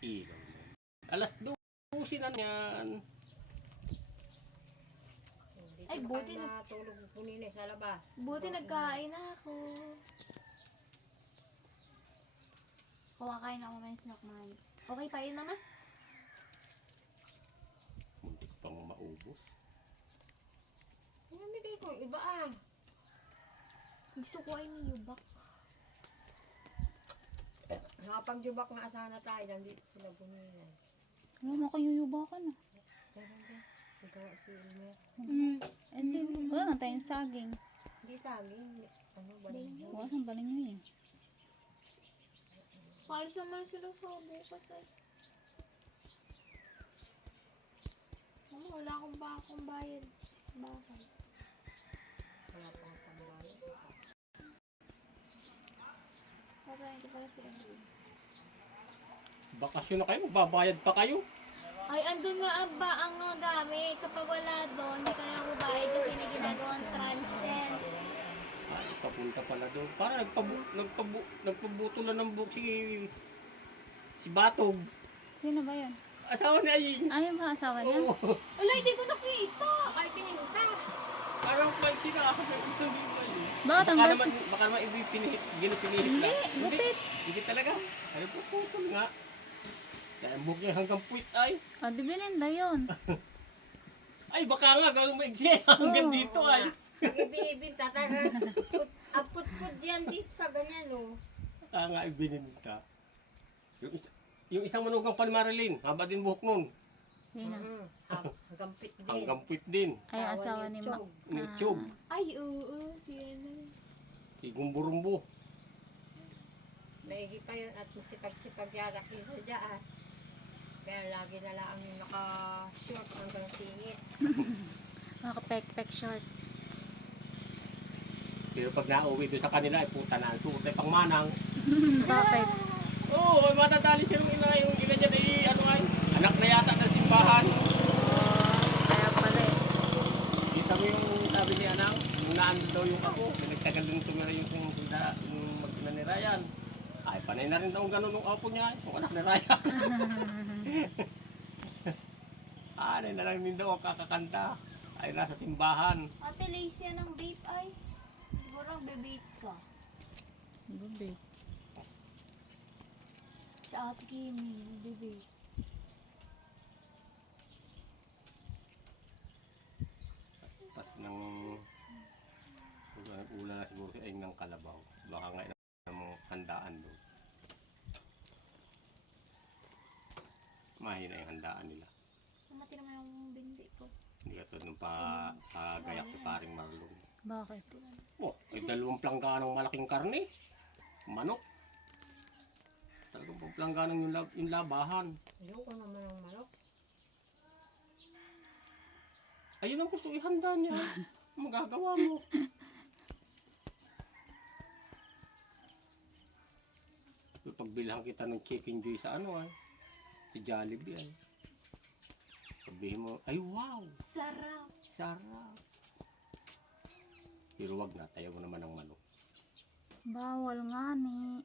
Ilaw na. Alas 12 na yan. Ay, buti natulog po nila sa labas. Buti nagkain na ako. Kumakain ako ng sinakman. Okay pa yun, mama? Muntik pang maubos. Namigay ko iba ah. Gusto ko ay niyubak. Nakapagjubak nga sana tayo. Nandito sila bumingay. Wala mo kayo yubakan ah. Meron dyan. Nagawa si Elmer. And then, wala na tayong saging. Hindi saging. Ano ba rin yun? Bukas ang baling nyo eh. Palis naman sila sa bukas ay. Mama, wala akong bayad sa bahay. Wala pang tambayan. Papayin ko pala sila doon. Bakasyon na kayo, magbabayad pa kayo. Ay, andun nga ang mga gamit. Kapag wala doon, hindi kaya ako bayad kasi hindi ginagawang transient. Ay, papunta pala doon. Para nagpabuto na ng buhok si Batog. Sino ba yan? Asawa ni Aying. Ayaw ba asawa niya? Oo. Wala, hindi ko nakita. Ay, pininta. Parang may sinakasap yung ito dito. Bakit ang gas? Baka naman ginupinihit Hindi, lang. gupit. Hindi talaga. Ano po putol nga. Kaya ang buhok niya hanggang puwit ay. O, di bininda yun. Ay, baka nga, gano'ng maigsi. Hanggang dito ay. Nag-ibinibinta talaga. Put-put yan dito sa ganyan oh. Baka nga, ibininta. Yung isang manugang pa ni Marilyn, haba din buhok nun. Sino? Hanggang pit din. Hanggang puwit din. Ay, asawa ni Ma. Ni Chog. Ay, oo. Sino? Si Gumburumbo. Naigi pa yun at masipag-sipag yata kisa dyan. Kaya lagi na lang ang naka-short hanggang singit. Nakapek-pek short. Pero pag nauwi doon sa kanila, ay puta na ang suot ay pangmanang. Bakit? Oo, oh, matadali siya yung ina niya ay ano ay, anak na yata ng simbahan. Kaya pala eh. Kita mo yung sabi ni Anang, nung naando daw yung ako, nagtagal din tumira yung mag-ina ni Ryan. Ay, panay na rin daw gano'n nung apo niya, yung anak ni Ryan. Anay na lang din daw ang kakakanta. Ay, nasa simbahan. Ate Lacy yan ang vape ay. Siguro bebe ka. Bebe. Sa Ate Kimi, bebe. Pas ng ula na siguro ay ng kalabaw. Baka nga ng handaan doon. Mahina yung handaan nila. Mati naman yung bindi ko. Hindi ka tulad nung pagayak ni paring Marlon. Bakit? Oh, ay 2 plangganang malaking karne. Manok. Talagang plangganang yung labahan. Ayoko naman ng manok. Ayun ang gusto ihanda niya. Magagawa mo. Pagbilhan kita ng chicken joy sa ano ay. Sa Jollibee ay. Sabihin mo, ay wow! Sarap. Sarap! Pero wag na, tayo mo naman ng manok. Bawal nga ni.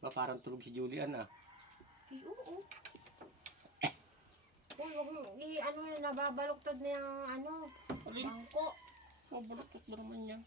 Ba, parang tulog si Julian ah. Ay, oo. Uy, huwag mo, ano yun, nababaloktod na yung ano, Alin? bangko. Mabulutot ba naman yan?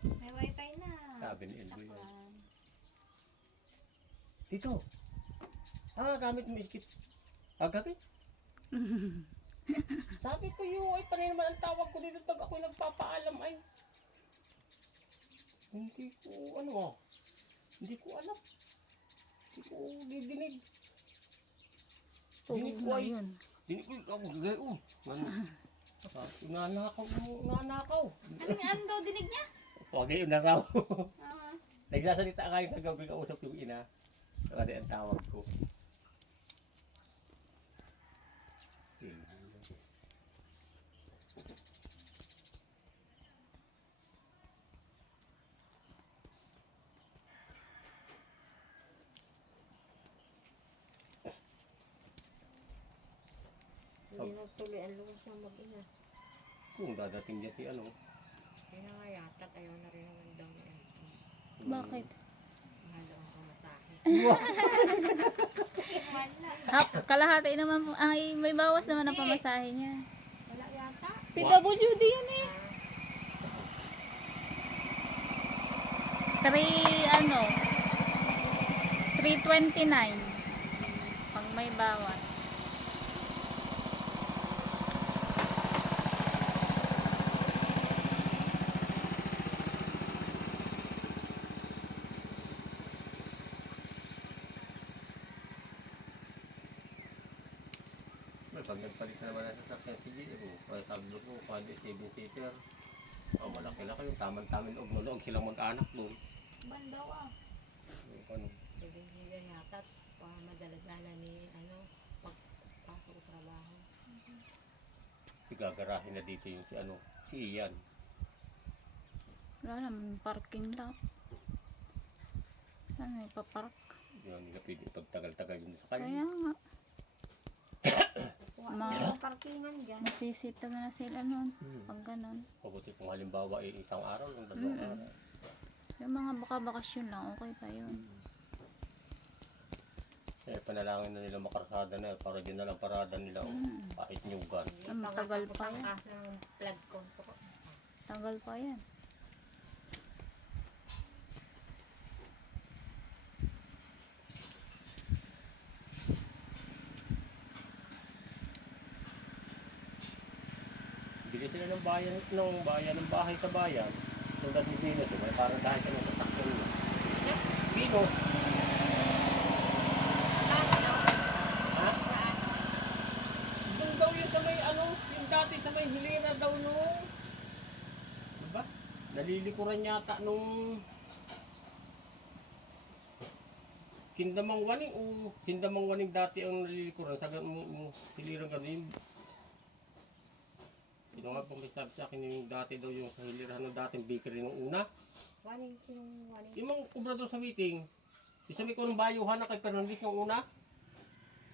May wifi na. Sabi ni Elboy. Saklan. Dito. Gamit mo iskit. Gamit? Sabi ko yun, ay panay naman ang tawag ko dito pag ako'y nagpapaalam ay. Hindi ko, hindi ko alam. Hindi ko didinig. Tulog ko na ay, yun. dinig ko, ako gagayon. Nanakaw. Ano daw dinig niya? Huwag yun na raw. Ah. Nagsasalita kayo kagabi kausap yung ina. Kasi ang tawag ko. Hindi na tuloy ang luwas ng mag-ina. Kung dadating niya si ano. Kaya nga yata, ayaw na rin naman daw niya. Bakit? Mahal ang pamasahe. Kalahati naman po. Ay, may bawas naman ang pamasahe niya. Wala yata. PWD yan eh. 329. Pag may bawas. Pag nagpalit na naman ang sasakyan si GM, kaya sabi ko, kaya 7-seater. Oh, malaki-laki yung tamang-tamang loob silang mag-anak doon. Bandaw ah. Ano? Bibigyan yata. Madala-dala ni pagpasok sa trabaho. Igagarahin na dito yung si Ian. Wala naman, parking lot. Saan may papark? Yun, hindi na pwede pagtagal-tagal yun sa kanya. Kaya nga, Kuha Ma- sila ng parkingan dyan. masisita na sila nun. Pag ganun. Pabuti kung halimbawa isang araw, yung dalawang araw. Yung mga baka-bakasyon lang, okay pa yun. Eh, panalangin na nila makarsada na para din na lang parada nila kahit nyugan. Ang tagal pa yan. Kaso ng flood control. Tagal pa yan. Bili sila ng ng bahay sa bayan. Tulad ni Venus, may parang dahil sa mga sasakyan niya. Venus! Ha? Doon daw yun sa may yung dati sa may hilera daw nung... Diba? Nalilikuran yata nung... Kindamang Waning o Kindamang Waning dati ang nalilikuran. Sabi mo, hilirang gano'n. Sino nga pong may sabi sa akin yung dati daw yung sa hilirahan ng dating bakery nung una. Sinong waning? Yung mga obrador sa meeting. Yung sabi ko ng bayuhan na kay Fernandez nung una.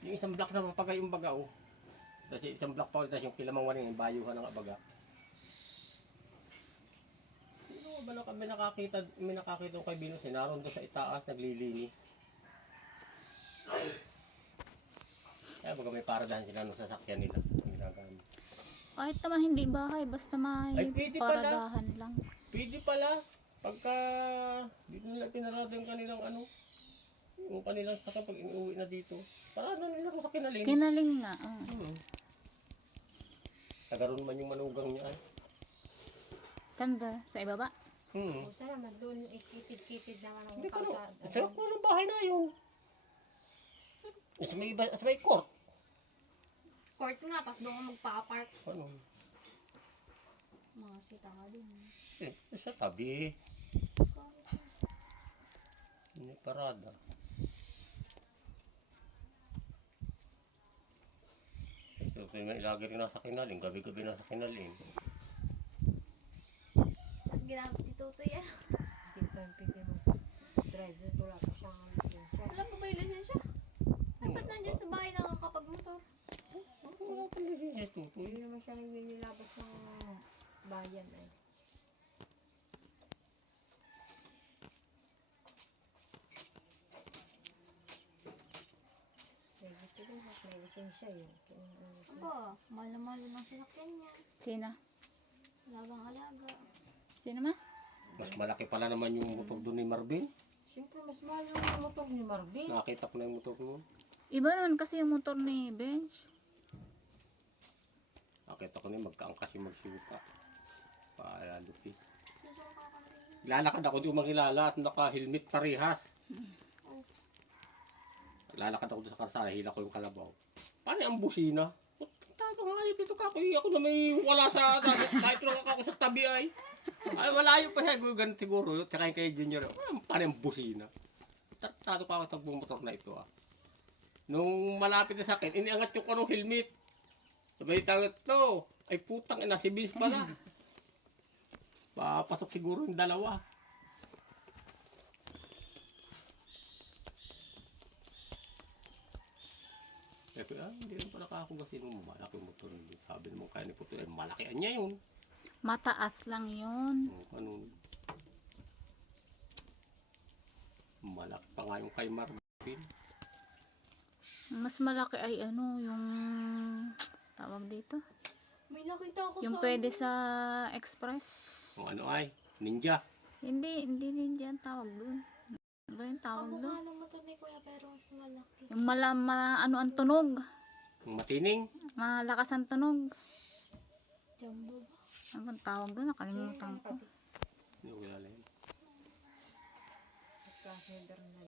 Yung isang block na mapagay yung baga oh. Kasi isang block pa ulit yung Kilamang Waning yung bayuhan ng baga. Sino ba na kami nakakita kay Venus eh. Naroon doon sa itaas naglilinis. Kaya baga may paradahan sila nung sasakyan nila. Ginagamit. Kahit naman hindi bahay, basta may Ay, pwede pala. paradahan lang. Pwede pala. Pagka dito nila pinarada yung kanilang yung kanilang saka pag inuwi na dito. Parada nila kung sa Kinaling. Kinaling nga. Tagaroon man yung manugang niya ay. Kan ba? Sa ibaba? Kung saan naman doon, ikitid-kitid naman ang Hindi ko no. kalsada. Sa ko ng bahay na yun. Sa may court. Court nga, tapos doon ka magpa-park. Ano? Mga sita nga din. Sa tabi. Hindi parada. So, may lagi rin nasa Kinaling. Gabi-gabi nasa Kinaling. Tapos ginamit ni Tutoy yan. Hindi pa yung pwede mag-drive doon. Wala pa siyang lisensya. Wala pa ba yung lisensya? Dapat nandyan sa bahay nakakapag-motor. Wala pa rin siya ito. Hindi naman siya nilabas ng bayan eh. May lisensya yun. Aba, mahal na mahal ng sinakyan niya. Sino? Alagang alaga. Sino ma? Mas malaki pala naman yung motor doon ni Marvin. Siyempre, mas mahal yung motor ni Marvin. Nakita ko na yung motor mo. Iba naman kasi yung motor ni Bench. Nakita ko na yung magkaangkas yung magsipa. Lupis. Susuka ka na rin. Lalakad ako di ko makilala at naka-helmet parehas. Lalakad ako doon sa karsada, hila ko yung kalabaw. Paano ang busina? Tato nga dito ka, ako na may wala sa kahit lang ako sa tabi ay. Ay malayo pa siya, ganun siguro. Tsaka yung kay Junior, paano ang busina? Tato pa ako sa bumotor na ito ah. Nung malapit na sa akin, iniangat yung kanong helmet. Sabay tawag to, ay putang ina, si Vince pala. Papasok siguro yung dalawa. Hindi rin pala ako kasi nung malaki motor. Sabi naman kaya ni Puto, ay malakihan niya yun. Mataas lang yun. Ano? Malaki pa nga yung kay Marvin. Mas malaki ay ano, yung tawag dito. May nakita ako Yung sa pwede sa express. Kung ano ay, ninja. Hindi din dyan tawag doon. Ano ba yung tawag Kamukha doon? ng mata ni Kuya pero mas malaki. Yung ano ang tunog. Yung matining. Malakas ang tunog. Jumbo ba? Ano bang tawag doon? Nakalimutan ko. Hindi ko kilala yun. Consider na